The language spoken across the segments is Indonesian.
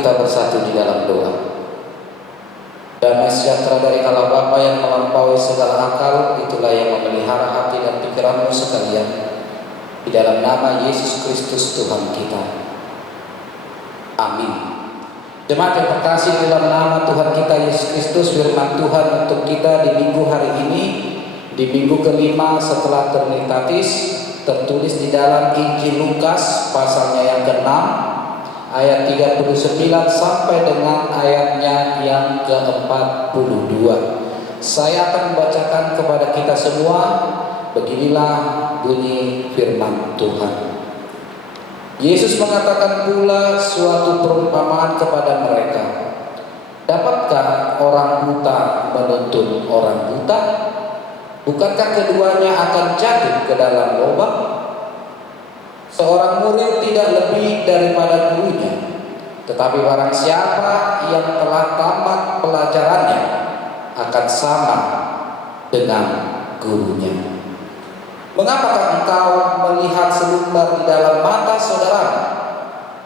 kita bersatu di dalam doa. Damai sejahtera dari Allah Bapa yang melampaui segala akal, itulah yang memelihara hati dan pikiranmu sekalian, di dalam nama Yesus Kristus Tuhan kita. Amin. Jemaat yang terkasih, dalam nama Tuhan kita Yesus Kristus, firman Tuhan untuk kita di minggu hari ini, di minggu kelima setelah Trinitatis, tertulis di dalam Injil Lukas pasalnya yang ke-6, ayat 39 sampai dengan ayatnya yang ke-42. Saya akan membacakan kepada kita semua. Beginilah bunyi firman Tuhan. Yesus mengatakan pula suatu perumpamaan kepada mereka. Dapatkah orang buta menuntun orang buta? Bukankah keduanya akan jatuh ke dalam lubang? Seorang murid tidak lebih daripada gurunya, tetapi barang siapa yang telah tamat pelajarannya akan sama dengan gurunya. Mengapakah engkau melihat selumbar di dalam mata saudaramu,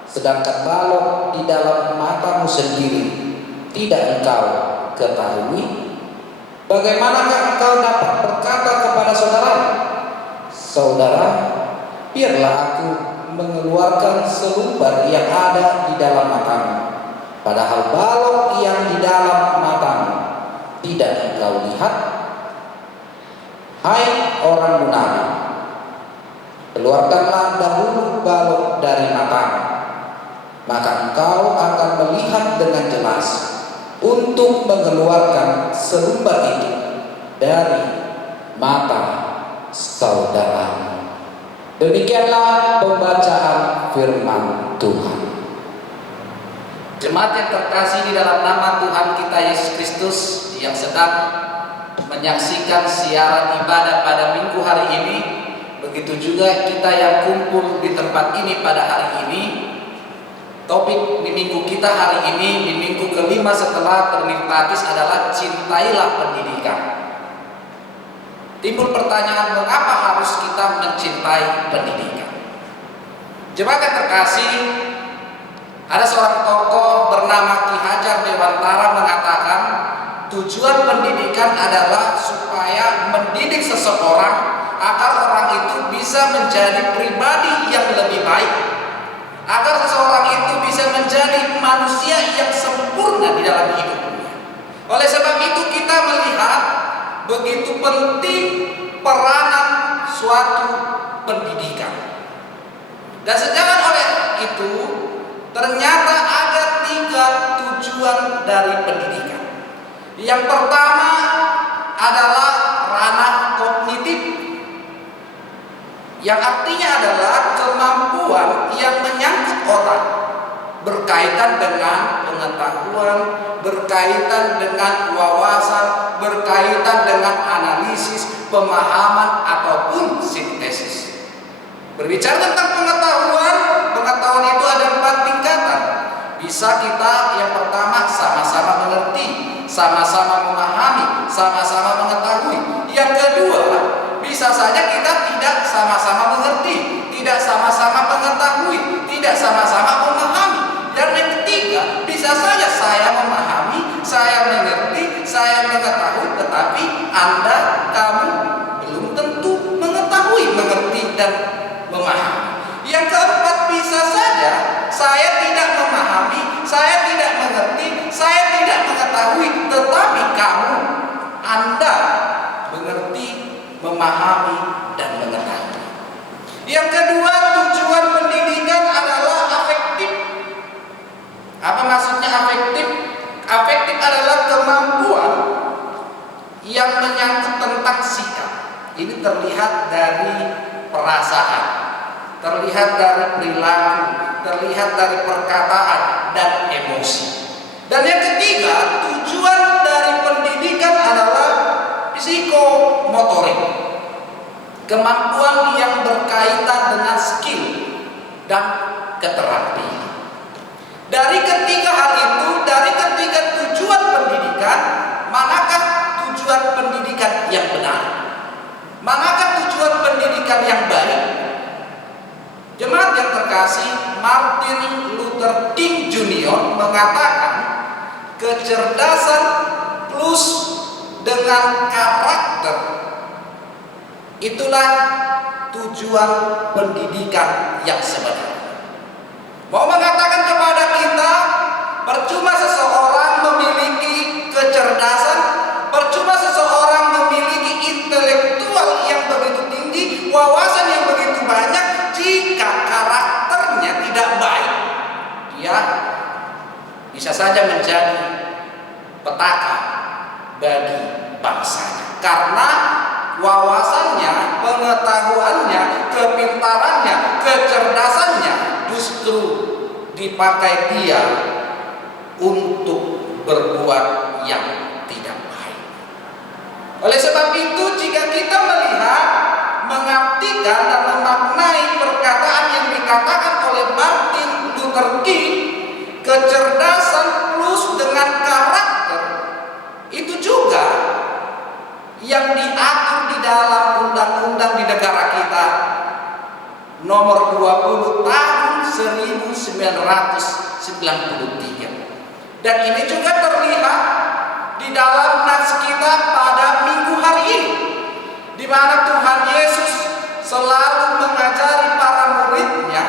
sedangkan balok di dalam matamu sendiri tidak engkau ketahui? Bagaimanakah engkau dapat berkata kepada saudaramu, saudara, biarlah aku mengeluarkan selumbar yang ada di dalam matamu, padahal balok yang di dalam matamu tidak engkau lihat? Hai orang munafik, keluarkanlah dahulu balok dari matamu, maka engkau akan melihat dengan jelas untuk mengeluarkan selumbar itu dari mata saudara. Demikianlah pembacaan firman Tuhan. Jemaat yang terkasih di dalam nama Tuhan kita Yesus Kristus yang sedang menyaksikan siaran ibadah pada minggu hari ini, begitu juga kita yang kumpul di tempat ini pada hari ini. Topik di minggu kita hari ini, di minggu kelima setelah Trinitatis, adalah cintailah pendidikan. Timbul pertanyaan, mengapa harus kita mencintai pendidikan? Jemaat yang terkasih, ada seorang tokoh bernama Ki Hajar Dewantara mengatakan, tujuan pendidikan adalah supaya mendidik seseorang agar orang itu bisa menjadi pribadi yang lebih baik, agar seseorang itu bisa menjadi manusia yang sempurna di dalam hidupnya. Oleh sebab itu kita melihat begitu penting peranan suatu pendidikan. Dan sejalan oleh itu, ternyata ada 3 tujuan dari pendidikan. Yang pertama adalah ranah kognitif, yang artinya adalah kemampuan yang menyangkut otak, berkaitan dengan pengetahuan, berkaitan dengan wawasan, berkaitan dengan analisis, pemahaman, ataupun sintesis. Berbicara tentang pengetahuan, pengetahuan itu ada 4 tingkatan. Bisa kita yang pertama sama-sama mengerti, sama-sama memahami, sama-sama mengetahui. Yang kedua, bisa saja kita tidak sama-sama mengerti, tidak sama-sama mengetahui, tidak sama-sama memahami. Dan yang ketiga, bisa saja saya memahami, saya mengerti, saya mengetahui, tetapi kamu belum tentu mengetahui, mengerti, dan memahami. Yang keempat, bisa saja saya tidak memahami, saya tidak mengerti, saya tidak mengetahui, tetapi Anda mengerti, memahami, dan mengetahui. Yang kedua, tujuan pendidikan adalah afektif. Apa maksudnya afektif? Afektif adalah kemampuan yang menyangkut tentang sikap. Ini terlihat dari perasaan, terlihat dari perilaku, terlihat dari perkataan dan emosi. Dan yang ketiga, tujuan dari pendidikan adalah psikomotorik, kemampuan yang berkaitan dengan skill dan keterampilan. Dari ketiga hal itu, dari ketiga tujuan pendidikan, manakah tujuan pendidikan yang benar? Manakah tujuan pendidikan yang baik? Jemaat yang terkasih, Martin Luther King Jr. mengatakan kecerdasan plus dengan karakter itulah tujuan pendidikan yang sebenarnya. Mau mengatakan kepada kita, percuma seseorang memiliki kecerdasan, percuma seseorang memiliki intelektual yang begitu tinggi, wawasan yang begitu banyak, jika karakternya tidak baik, dia bisa saja menjadi petaka bagi bangsanya. Karena wawasannya, pengetahuannya, kepintarannya, kecerdasannya justru dipakai dia untuk berbuat yang tidak baik. Oleh sebab itu, jika kita melihat, mengartikan dan memaknai perkataan yang dikatakan oleh Martin Luther King, kecerdasan plus dengan karakter, itu juga yang diatur di dalam undang-undang di negara kita nomor 20 tahun 1993. Dan ini juga terlihat di dalam nas kita pada minggu hari ini, di mana Tuhan Yesus selalu mengajari para muridnya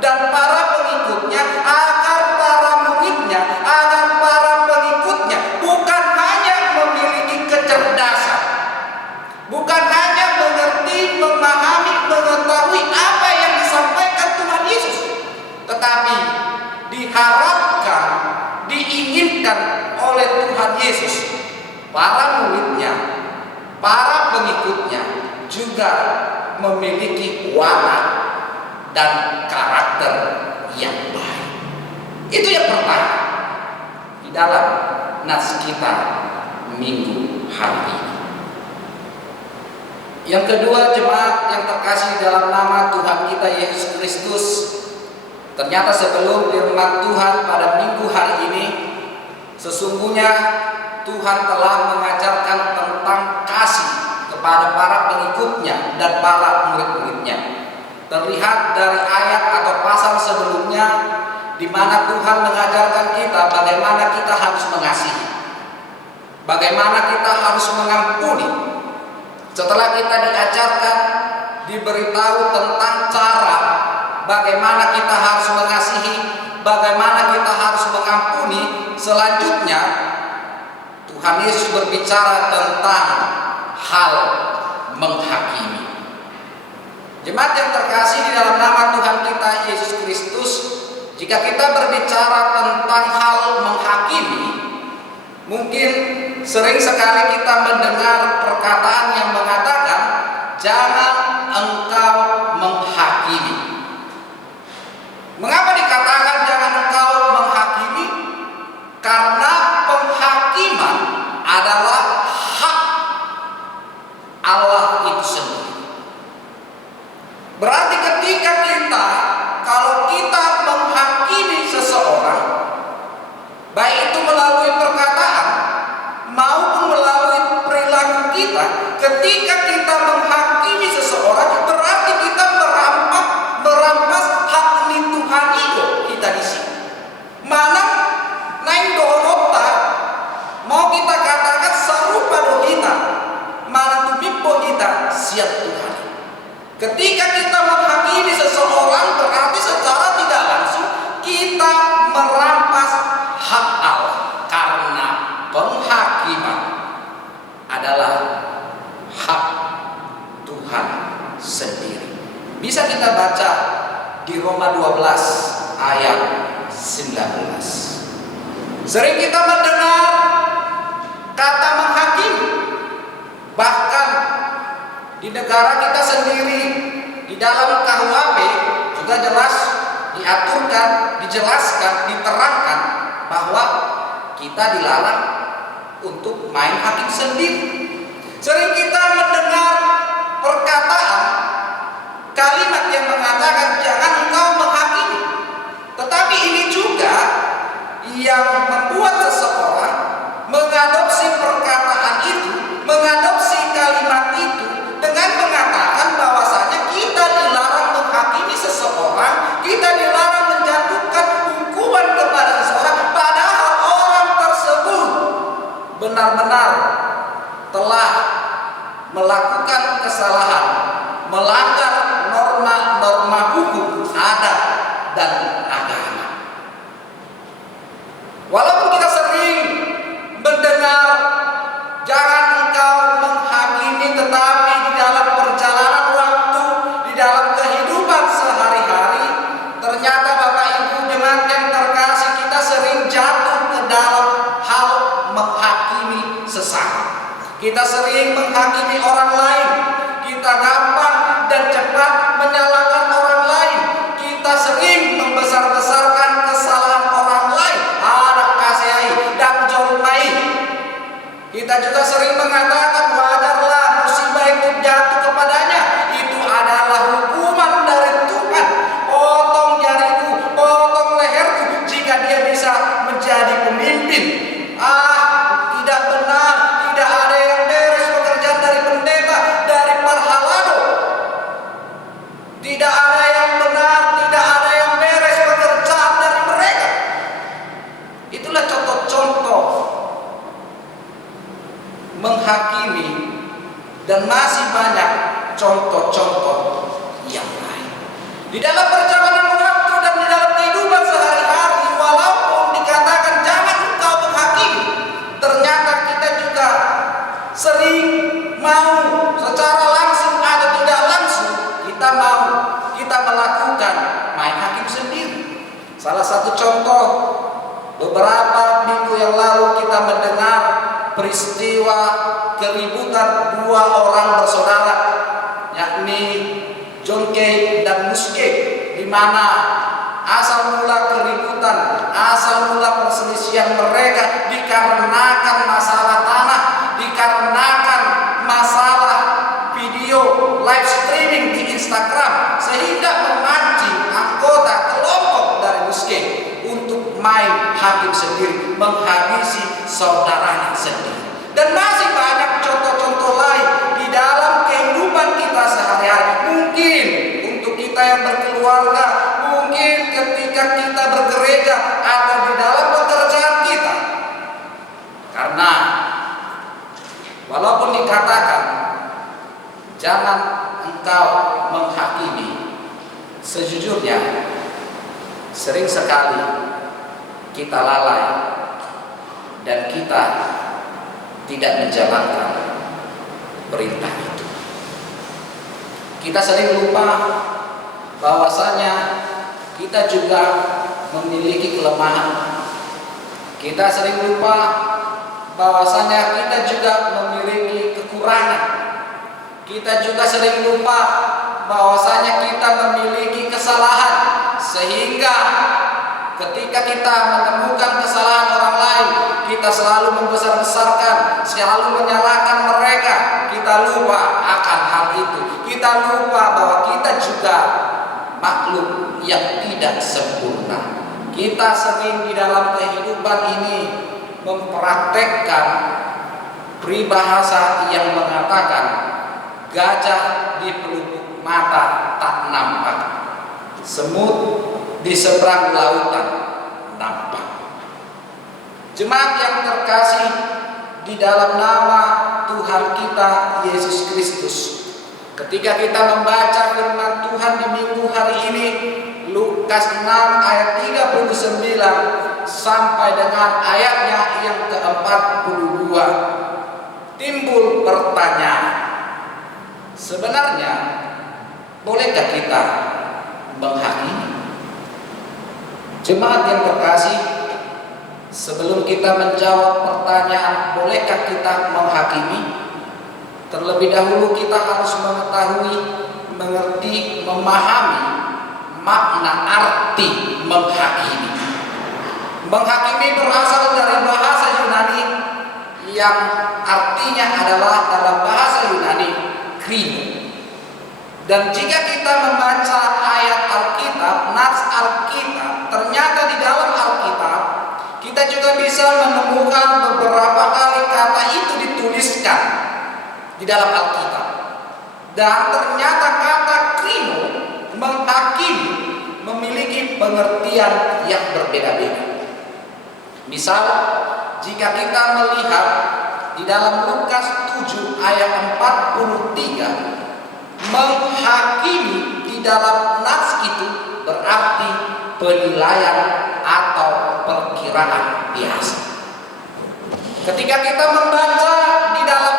dan para pengikutnya agar para muridnya, agar para pengikutnya bukan hanya memiliki kecerdasan, bukan hanya mengerti, memahami, mengetahui apa yang disampaikan Tuhan Yesus, tetapi diharapkan, diinginkan oleh Tuhan Yesus, para muridnya, para pengikutnya juga memiliki watak dan karakter yang baik. Itu yang pertama di dalam nas kita minggu hari ini. Yang kedua, jemaat yang terkasih dalam nama Tuhan kita Yesus Kristus, ternyata sebelum firman Tuhan pada minggu hari ini, sesungguhnya Tuhan telah mengajarkan tentang kasih kepada para pengikutnya dan para murid-muridnya. Terlihat dari ayat atau pasal sebelumnya, di mana Tuhan mengajarkan kita bagaimana kita harus mengasihi, bagaimana kita harus mengampuni. Setelah kita diajarkan, diberitahu tentang cara bagaimana kita harus mengasihi, bagaimana kita harus mengampuni, selanjutnya Tuhan Yesus berbicara tentang hal menghakimi. Jemaat yang terkasih di dalam nama Tuhan kita Yesus Kristus, jika kita berbicara tentang hal menghakimi, mungkin sering sekali kita mendengar perkataan yang mengatakan, jangan engkau menghakimi. Mengapa dikatakan jangan engkau menghakimi? Karena penghakiman adalah hak Allah itu sendiri. Berarti ketika kalau kita menghakimi seseorang, baik itu melalui perkataan maupun melalui perilaku kita, ketika kita menghakimi seseorang, berarti kita merampas hak Tuhan itu kita di sini. Mana naik dohota, mau kita katakan sarupa dohita, mana tumimpo kita siap Tuhan. Ketika kita menghakimi seseorang, berarti secara tidak langsung kita merampas hak Allah, karena penghakiman adalah hak Tuhan sendiri. Bisa kita baca di Roma 12 ayat 19. Sering kita mendengar kata menghakimi, bahkan di negara kita sendiri, di dalam KUHP juga jelas diaturkan, dijelaskan, diterangkan bahwa kita dilarang untuk main hakim sendiri. Sering kita mendengar perkataan, kalimat yang mengatakan jangan engkau menghakimi. Tetapi ini juga yang membuat seseorang mengadopsi perkataan itu, mengadopsi kalimat itu dengan mengatakan bahwasanya kita dilarang menghakimi seseorang, kita dilarang melakukan kesalahan, melanggar norma-norma hukum, adat, dan agama. Walaupun kita sering mendengar jangan engkau menghakimi, tetapi di dalam perjalanan waktu, di dalam kehidupan sehari-hari, ternyata Bapak Ibu jemaat yang terkasih, kita sering jatuh ke dalam hal menghakimi sesama. Kita sering menghakimi orang lain. Kita gampang dan cepat menyalahkan orang lain. Kita sering membesar-besarkan kesalahan orang lain. Ada kasihi dan jormai. Kita juga sering mengatakan wajarlah musibah itu jatuh kepadanya. Itu adalah hukuman dari Tuhan. Potong jariku, potong leherku jika dia bisa menjadi pemimpin. Tidak benar, tidak ada yang beres pekerjaan dari pendeta, dari parhalado. Tidak ada yang benar, tidak ada yang beres pekerjaan dari mereka. Itulah contoh-contoh menghakimi, dan masih banyak contoh-contoh yang lain. Di dalam perjalanan waktu dan di dalam kehidupan sehari-hari, walaupun dikatakan jangan engkau menghakimi, ternyata kita juga sering mau secara langsung atau tidak langsung kita melakukan main hakim sendiri. Salah satu contoh, beberapa minggu yang lalu kita mendengar peristiwa keributan dua orang bersaudara, yakni John Kay dan Mus Kay, di mana asal mula keributan, asal mula perselisihan mereka dikarenakan masalah tanah, dikarenakan masalah video live streaming di Instagram, sehingga memancing anggota kelompok dari Mus Kay untuk main hakim sendiri, menghabisi saudaranya sendiri. Dan masih banyak contoh-contoh lain di dalam kehidupan kita sehari-hari. Mungkin untuk kita yang berkeluarga, mungkin ketika kita bergereja atau di dalam pekerjaan kita. Karena walaupun dikatakan jangan engkau menghakimi, sejujurnya sering sekali kita lalai dan kita tidak menjalankan perintah itu. Kita sering lupa bahwasanya kita juga memiliki kelemahan. Kita sering lupa bahwasanya kita juga memiliki kekurangan. Kita juga sering lupa bahwasanya kita memiliki kesalahan, sehingga ketika kita menemukan kesalahan orang lain, kita selalu membesar-besarkan, selalu menyalahkan mereka. Kita lupa akan hal itu. Kita lupa bahwa kita juga makhluk yang tidak sempurna. Kita sering di dalam kehidupan ini mempraktekkan peribahasa yang mengatakan gajah di pelupuk mata tak nampak, semut di seberang lautan nampak. Jemaat yang terkasih, di dalam nama Tuhan kita Yesus Kristus, ketika kita membaca firman Tuhan di minggu hari ini, Lukas 6 ayat 39 sampai dengan ayatnya yang ke-42, timbul pertanyaan, sebenarnya bolehkah kita menghakimi? Jemaat yang terkasih, sebelum kita menjawab pertanyaan bolehkah kita menghakimi, terlebih dahulu kita harus mengetahui, mengerti, memahami makna arti menghakimi. Menghakimi berasal dari bahasa Yunani yang artinya adalah dalam bahasa Yunani krino. Dan jika kita membaca ayat Alkitab, nats Alkitab, ternyata di dalam Alkitab kita juga bisa menemukan beberapa kali kata itu dituliskan di dalam Alkitab. Dan ternyata kata krino, menghakimi, memiliki pengertian yang berbeda-beda. Misal, jika kita melihat di dalam Lukas 7 ayat 41 dalam nas itu berarti penilaian atau perkiraan biasa. Ketika kita membaca di dalam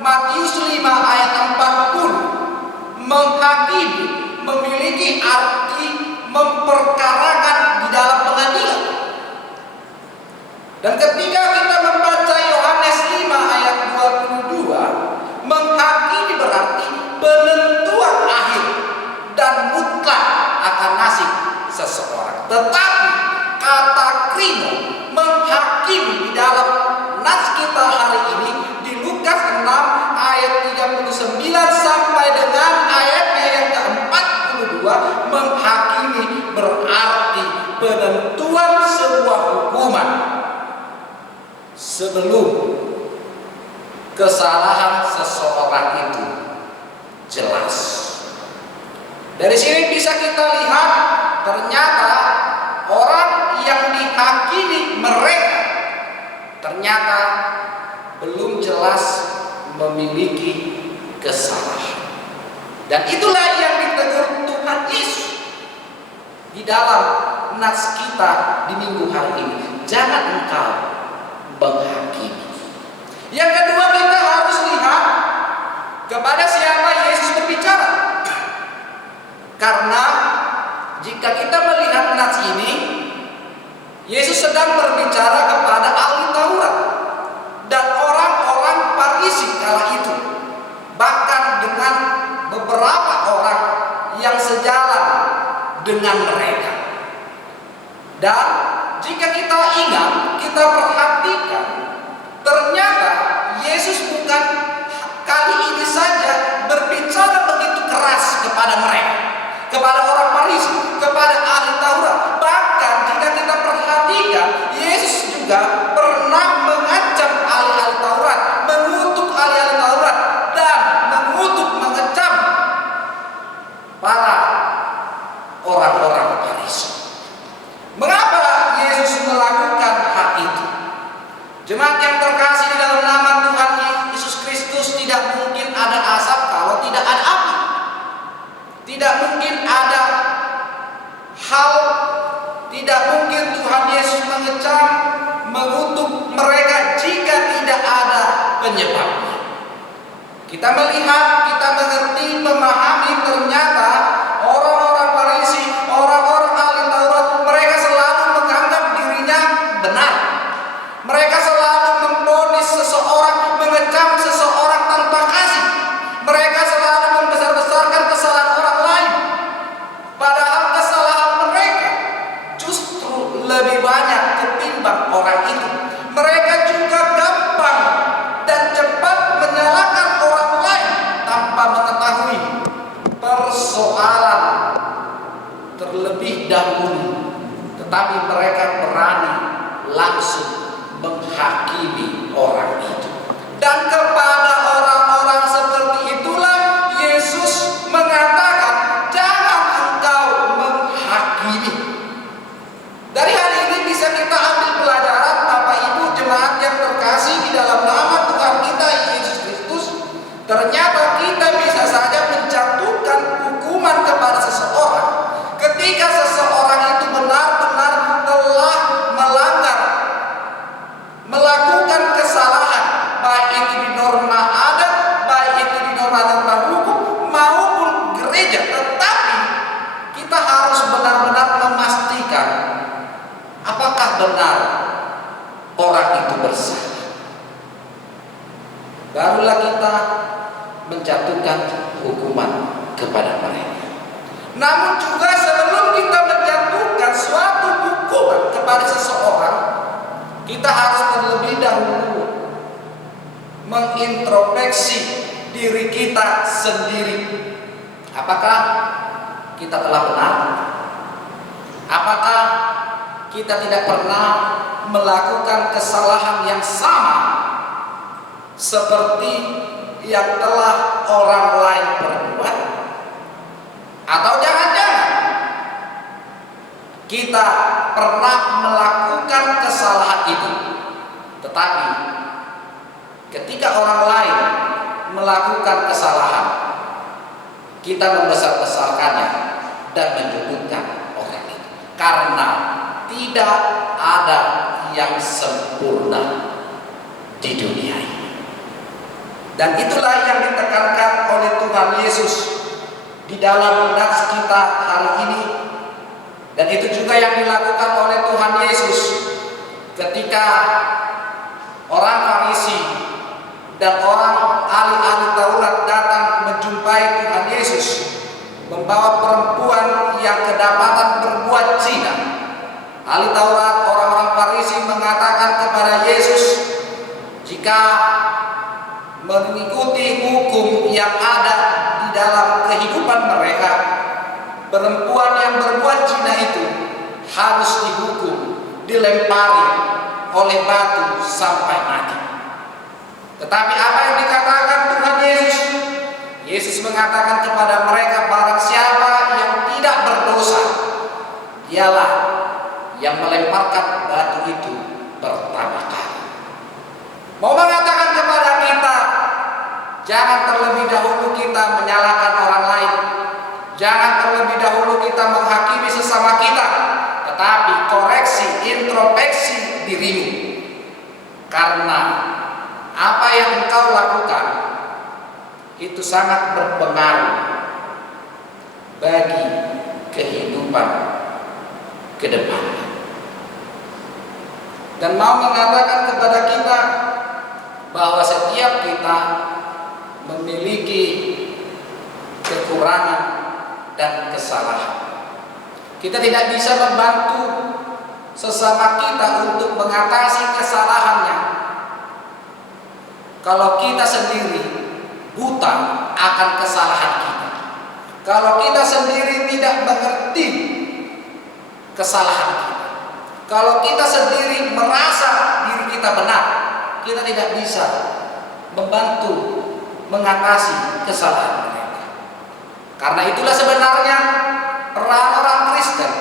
Matius 5 ayat 40, menghakimi memiliki arti memperkarakan di dalam pengadilan. Dan ketika kita membaca Yohanes 5 ayat 22, menghakimi berarti penentuan akhir dan mutlak akan nasib seseorang. Tetapi kata krino, menghakimi di dalam nas kita hari ini di Lukas 6 ayat 39 sampai dengan ayatnya yang ke-42, menghakimi berarti penentuan sebuah hukuman sebelum kesalahan seseorang itu jelas. Dari sini bisa kita lihat ternyata orang yang dihakimi mereka ternyata belum jelas memiliki kesalahan. Dan itulah yang ditegur Tuhan Yesus di dalam nas kita di minggu hari ini. Jangan engkau menghakimi. Yang kedua, kita harus lihat kepada siapa Yesus berbicara. Karena jika kita melihat nas ini, Yesus sedang berbicara kepada ahli Taurat dan orang-orang Farisi kala itu, bahkan dengan beberapa orang yang sejalan dengan mereka. Dan jika kita ingat, kita perhatikan, ternyata Yesus bukan kali ini saja berbicara begitu keras kepada mereka, kepada orang Farisi, kepada ahli Taurat. Bahkan jika kita perhatikan, Yesus juga pernah mengancam ahli-ahli Taurat, mengutuk ahli-ahli Taurat, dan mengecam para orang-orang Farisi. Mengapa Yesus melakukan hal itu? Jemaat yang terkasih di dalam nama Tuhan Yesus Kristus, tidak mungkin ada asap kalau tidak ada api. Tidak mungkin ada hal, tidak mungkin Tuhan Yesus mengecam, mengutuk mereka jika tidak ada penyebabnya. Kita melihat, kita mengerti, memahami ternyata orang-orang Farisi, orang-orang ahli Taurat, mereka selalu menganggap dirinya benar. Mereka selalu memvonis seseorang, mengecam seseorang tanpa kasih. Mereka selalu membesar-besarkan kesalahan orang lain. Padahal kesalahan mereka justru lebih banyak ketimbang orang itu. Mereka juga gampang dan cepat menyalahkan orang lain tanpa mengetahui persoalan terlebih dahulu. Tetapi mereka berani langsung menghakimi orang itu. Dan kepada orang-orang seperti itulah Yesus mengatakan, jangan engkau menghakimi. Dari hari ini bisa kita ambil pelajaran, Bapak Ibu jemaat yang terkasih di dalam nama Tuhan kita Yesus Kristus. Ternyata kita bisa saja menjatuhkan hukuman kepada seseorang ketika seseorang itu benar-benar telah melanggar, melakukan kesalahan, baik itu di norma adat, baik itu di norma-norma hukum maupun gereja. Tetapi kita harus benar-benar memastikan apakah benar orang itu bersalah. Barulah kita menjatuhkan hukuman kepada mereka. Namun juga sebelum kita menjatuhkan suatu hukuman kepada seseorang, kita harus terlebih dahulu mengintrospeksi diri kita sendiri. Apakah kita telah benar? Apakah kita tidak pernah melakukan kesalahan yang sama seperti yang telah orang lain perbuat? Atau jangan-jangan kita pernah melakukan kesalahan itu, tetapi ketika orang lain melakukan kesalahan, kita membesar-besarkannya dan menyudutkan orang itu. Karena tidak ada yang sempurna di dunia ini. Dan itulah yang ditekankan oleh Tuhan Yesus di dalam nats kita hari ini. Dan itu juga yang dilakukan oleh Tuhan Yesus ketika orang Farisi dan orang ahli-ahli Taurat datang menjumpai Tuhan Yesus membawa perempuan yang kedapatan berbuat zina. Ahli Taurat, orang-orang Farisi mengatakan kepada Yesus, jika mengikuti hukum yang ada di dalam kehidupan mereka, perempuan yang berbuat zina itu harus dihukum, dilempari oleh batu sampai mati. Tetapi apa yang dikatakan Tuhan Yesus? Yesus mengatakan kepada mereka, barang siapa yang tidak berdosa, dialah yang melemparkan batu itu pertama kali. Mau mengatakan kepada kita, jangan terlebih dahulu kita menyalahkan orang lain. Jangan terlebih dahulu kita menghakimi sesama kita, tetapi koreksi, introspeksi dirimu. Karena apa yang engkau lakukan itu sangat berpengaruh bagi kehidupan ke depan. Dan mau mengatakan kepada kita bahwa setiap kita memiliki kekurangan dan kesalahan. Kita tidak bisa membantu sesama kita untuk mengatasi kesalahannya kalau kita sendiri buta akan kesalahan kita. Kalau kita sendiri tidak mengerti kesalahan kita, kalau kita sendiri merasa diri kita benar, kita tidak bisa membantu mengatasi kesalahan mereka. Karena itulah sebenarnya peran orang Kristen.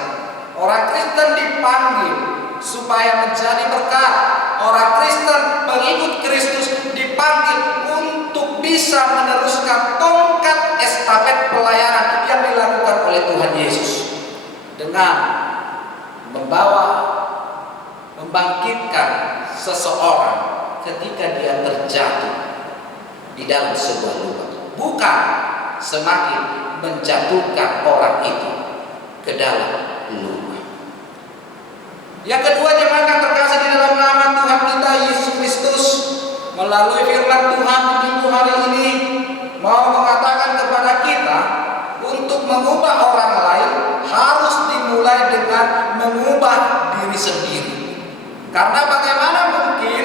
Orang Kristen dipanggil supaya menjadi berkat. Orang Kristen pengikut Kristus dipanggil untuk bisa meneruskan tongkat estafet pelayanan yang dilakukan oleh Tuhan Yesus dengan membangkitkan seseorang ketika dia terjatuh di dalam sebuah lubang, bukan semakin menjatuhkan orang itu ke dalam lubang. Yang kedua, jemaat yang terkasih di dalam nama Tuhan kita Yesus Kristus, melalui firman Tuhan di minggu hari ini mau mengatakan kepada kita untuk mengubah orang lain harus dimulai dengan mengubah diri sendiri. Karena bagaimana mungkin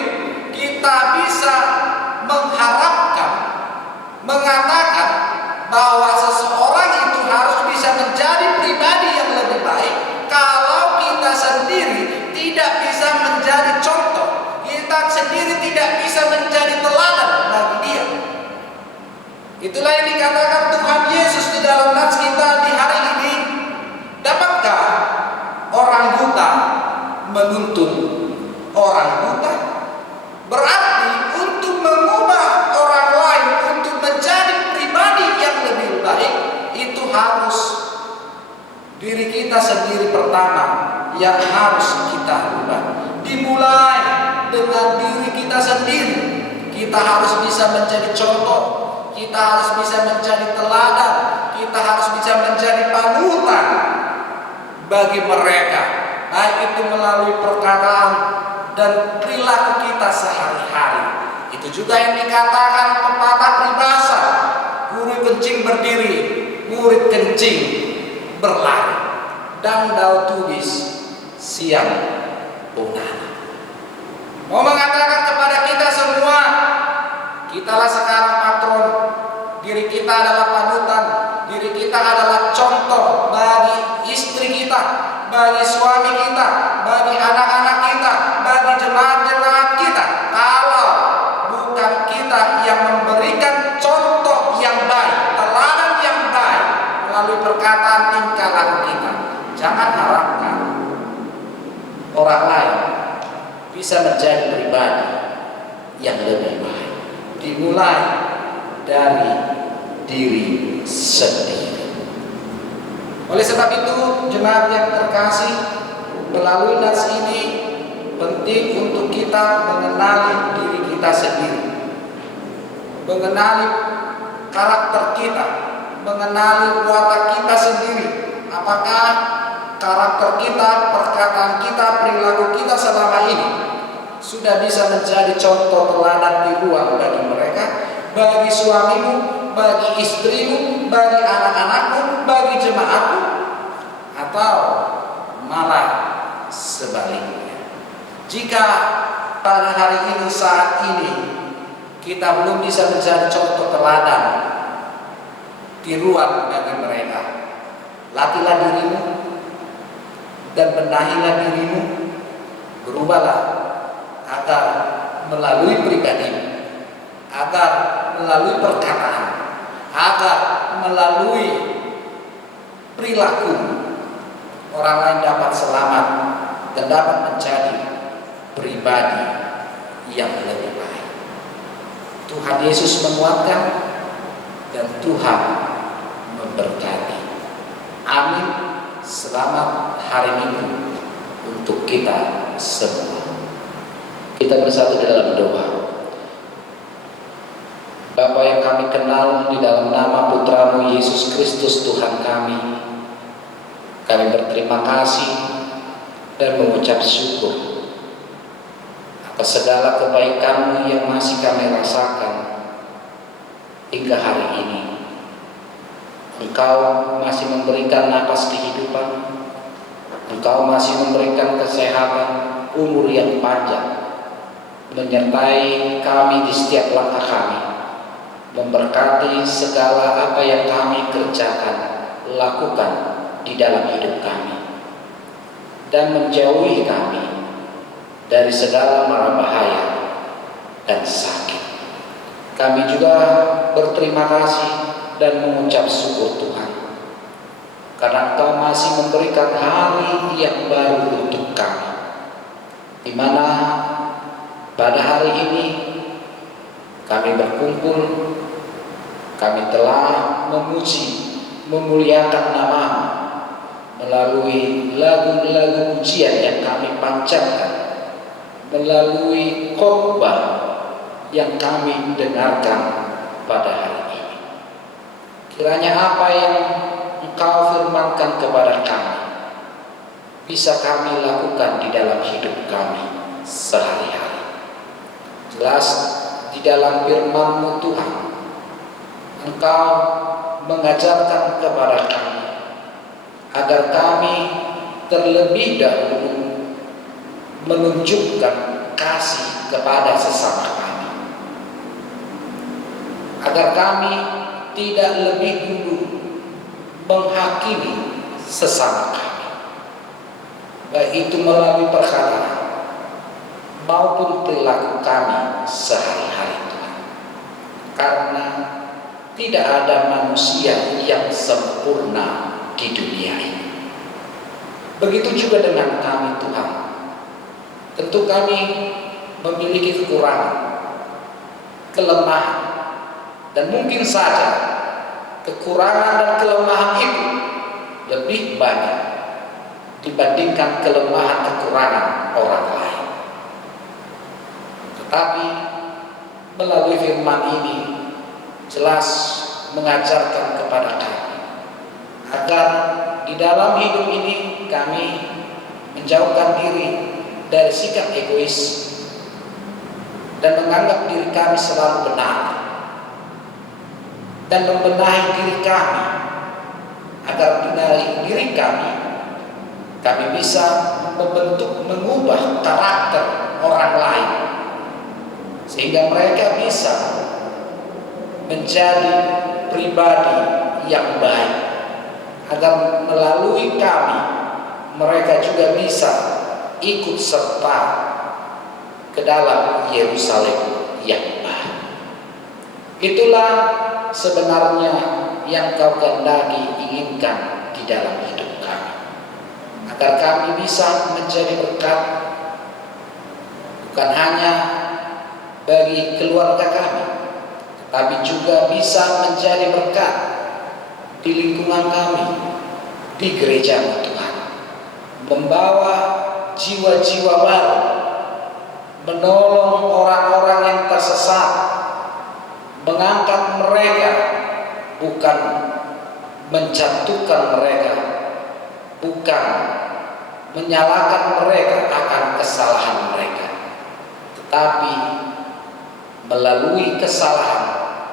kita bisa mengatakan bahwa seseorang itu harus bisa menjadi pribadi yang lebih baik kalau kita sendiri tidak bisa menjadi contoh, kita sendiri tidak bisa menjadi teladan bagi dia. Itulah yang dikatakan Tuhan Yesus di dalam nats kita di hari ini. Dapatkah orang buta menuntun orang buta? Berarti untuk mengubah orang lain untuk menjadi pribadi yang lebih baik, itu harus diri kita sendiri pertama yang harus kita ubah. Dimulai dengan diri kita sendiri. Kita harus bisa menjadi contoh, kita harus bisa menjadi teladan, kita harus bisa menjadi panutan bagi mereka, baik itu melalui perkataan dan perilaku kita sehari-hari. Itu juga yang dikatakan pepatah peribahasa, guru kencing berdiri, murid kencing berlari, dan dau tulis siang punah. Mau mengatakan kepada kita semua, kitalah sekarang patron, diri kita adalah panutan, diri kita adalah contoh bagi istri kita, bagi suami kita, bagi anak-anak kita, bagi jemaat-jemaat kita. Kalau bukan kita yang memberikan contoh yang baik, teladan yang baik melalui perkataan tingkah laku kita, jangan harapkan orang lain bisa menjadi pribadi yang lebih baik. Dimulai dari diri sendiri. Oleh sebab itu, jemaat yang terkasih, melalui nas ini penting untuk kita mengenali diri kita sendiri, mengenali karakter kita, mengenali watak kita sendiri. Apakah karakter kita, perkataan kita, perilaku kita selama ini sudah bisa menjadi contoh teladan tiruan bagi mereka, bagi suamimu, bagi istrimu, bagi anak-anakmu, bagi jemaatmu, atau malah sebaliknya. Jika pada hari ini, saat ini, kita belum bisa menjadi contoh teladan tiruan bagi mereka, latihlah dirimu dan benahilah dirimu, berubahlah agar melalui pribadimu, agar melalui perkataan, agar melalui perilaku orang lain dapat selamat dan dapat menjadi pribadi yang lebih baik. Tuhan Yesus menguatkan dan Tuhan memberkati. Amin. Selamat hari Minggu untuk kita semua. Kita bersatu di dalam doa. Bapa yang kami kenal, di dalam nama Putramu Yesus Kristus Tuhan kami berterima kasih dan mengucap syukur atas segala kebaikan-Mu yang masih kami rasakan hingga hari ini. Engkau masih memberikan napas kehidupan, Engkau masih memberikan kesehatan, umur yang panjang, menyertai kami di setiap langkah kami, memberkati segala apa yang kami kerjakan, lakukan di dalam hidup kami, dan menjauhi kami dari segala mara bahaya dan sakit. Kami juga berterima kasih dan mengucap syukur Tuhan, karena Engkau masih memberikan hari yang baru untuk kami, di mana pada hari ini kami berkumpul, kami telah memuji, memuliakan nama-Mu melalui lagu-lagu pujian yang kami panjatkan, melalui khotbah yang kami dengarkan pada hari ini. Kiranya apa yang Engkau firmankan kepada kami bisa kami lakukan di dalam hidup kami sehari-hari. Jelas di dalam firman-Mu Tuhan, Engkau mengajarkan kepada kami agar kami terlebih dahulu menunjukkan kasih kepada sesama kami, agar kami tidak lebih dulu menghakimi sesama kami, baik itu melalui perkataan maupun perilaku kami sehari-hari, Tuhan. Karena tidak ada manusia yang sempurna di dunia ini. Begitu juga dengan kami, Tuhan. Tentu kami memiliki kekurangan, kelemahan, dan mungkin saja kekurangan dan kelemahan itu lebih banyak dibandingkan kelemahan kekurangan orang lain. Tetapi melalui firman ini jelas mengajarkan kepada kami agar di dalam hidup ini kami menjauhkan diri dari sikap egois dan menganggap diri kami selalu benar, dan membenahi diri kami agar dari diri kami bisa membentuk, mengubah karakter orang lain, sehingga mereka bisa menjadi pribadi yang baik, agar melalui kami mereka juga bisa ikut serta ke dalam Yerusalem yang baru. Itulah sebenarnya yang Kau kehendaki, inginkan di dalam hidup kami, agar kami bisa menjadi berkat bukan hanya bagi keluarga kami, tapi juga bisa menjadi berkat di lingkungan kami, di gereja Tuhan, membawa jiwa-jiwa baru, menolong orang-orang yang tersesat, mengangkat mereka, bukan menjatuhkan mereka, bukan menyalahkan mereka akan kesalahan mereka, tetapi melalui kesalahan,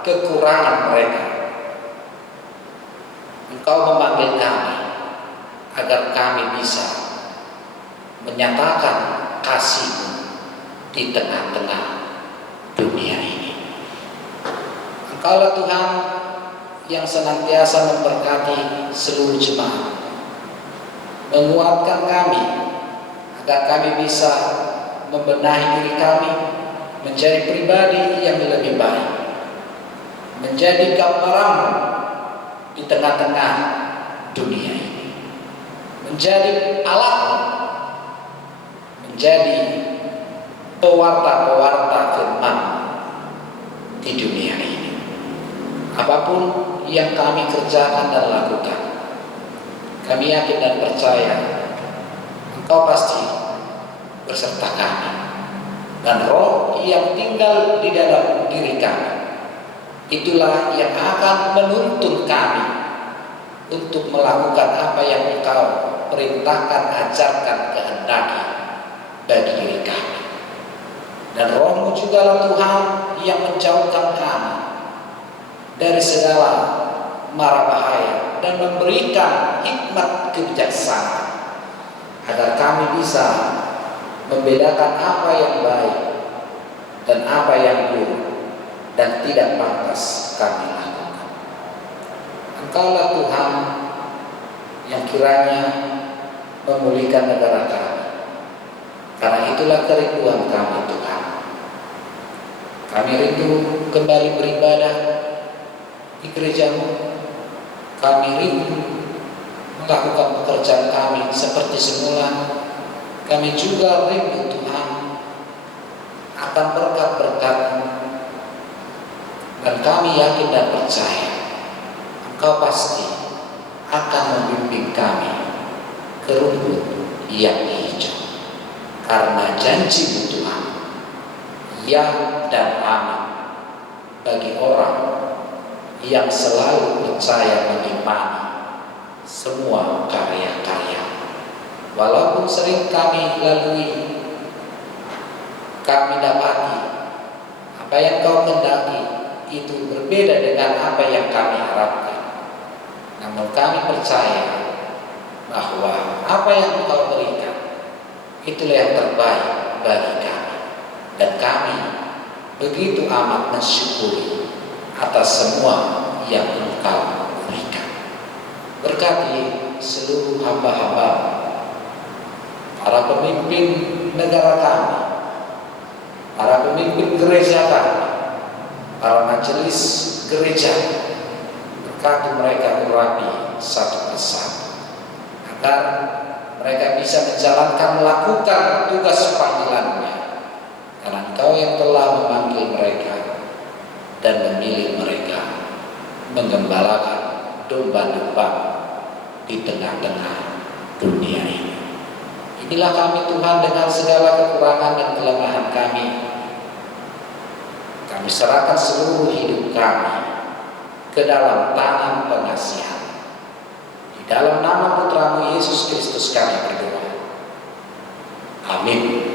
kekurangan mereka, Engkau memanggil kami agar kami bisa menyatakan kasih-Mu di tengah-tengah dunia ini. Engkaulah Tuhan yang senantiasa memberkati seluruh jemaat, menguatkan kami agar kami bisa membenahi diri kami menjadi pribadi yang lebih baik, menjadi gambaran di tengah-tengah dunia ini, menjadi alat, menjadi pewarta-pewarta firman di dunia ini. Apapun yang kami kerjakan dan lakukan, kami yakin dan percaya Engkau pasti berserta kami, dan Roh yang tinggal di dalam diri kami, itulah yang akan menuntun kami untuk melakukan apa yang Engkau perintahkan, ajarkan, kehendaki bagi diri kami. Dan Roh-Mu jugalah Tuhan yang menjauhkan kami dari segala mara bahaya dan memberikan hikmat kebijaksanaan agar kami bisa membedakan apa yang baik dan apa yang buruk dan tidak pantas kami lakukan. Engkaulah Tuhan yang kiranya memulihkan negara kami, karena itulah kerinduan kami Tuhan. Kami rindu kembali beribadah di gereja-Mu. Kami rindu melakukan pekerjaan kami seperti semula. Kami juga rindu Tuhan akan berkat-berkat-Mu, dan kami yakin dan percaya Engkau pasti akan membimbing kami ke rumput yang hijau, karena janji-Mu Tuhan ya dan amin bagi orang yang selalu percaya mengimani semua karya-karya. Walaupun sering kami lalui, kami dapati apa yang Kau kehendaki itu berbeda dengan apa yang kami harapkan. Namun kami percaya bahwa apa yang Engkau berikan itulah yang terbaik bagi kami, dan kami begitu amat mensyukuri atas semua yang Engkau berikan. Berkati seluruh hamba-hamba, para pemimpin negara kami, para pemimpin gereja kami, para majelis gereja. Berkati mereka urapi satu persatu, agar mereka bisa menjalankan, melakukan tugas panggilannya, karena Engkau yang telah memanggil mereka dan memilih mereka menggembalakan domba-domba di tengah-tengah dunia ini. Inilah kami Tuhan, dengan segala kekurangan dan kelemahan kami. Kami serahkan seluruh hidup kami ke dalam tangan pengasihan. Di dalam nama Putra-Mu Yesus Kristus kami berdoa. Amin.